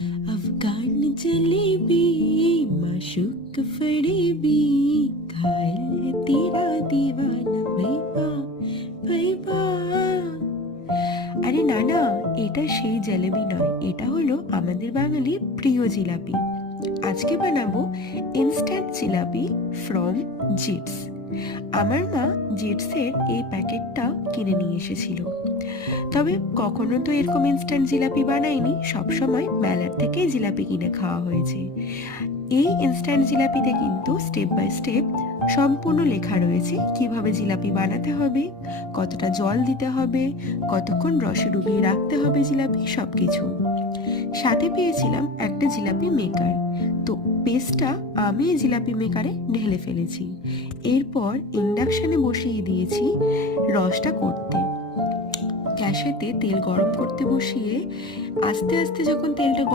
अफगान जलेबी माशूक फरेबी घायल है तेरा दीवाना भैया भैया। আরে না না, এটা সেই জলেবি নয়, এটা হলো আমাদের বাঙালির প্রিয় জিলাপি। আজকে বানাবো ইনস্ট্যান্ট জিলাপি ফ্রম জিটস। আমার মা জিটসের এই প্যাকেটটা কিনে নিয়ে এসেছিল, তবে কখনো তো এরকম ইনস্ট্যান্ট জিলাপি বানাইনি, সবসময় মেলার থেকেই জিলাপি কিনে খাওয়া হয়েছে। এই ইনস্ট্যান্ট জিলাপিতে কিন্তু স্টেপ বাই স্টেপ সম্পূর্ণ লেখা রয়েছে কিভাবে জিলাপি বানাতে হবে, কতটা জল দিতে হবে, কতক্ষণ রসে ডুবিয়ে রাখতে হবে জিলাপি, সবকিছু। সাথে পেয়েছিলাম একটা জিলাপি মেকার। তো পেস্টটা আমি এই জিলাপি মেকারে ঢেলে ফেলেছি। এরপর ইন্ডাকশনে বসিয়ে দিয়েছি রসটা করতে। গ্যাসেতে তেল গরম করতে বসিয়ে আস্তে আস্তে যখন তেলটা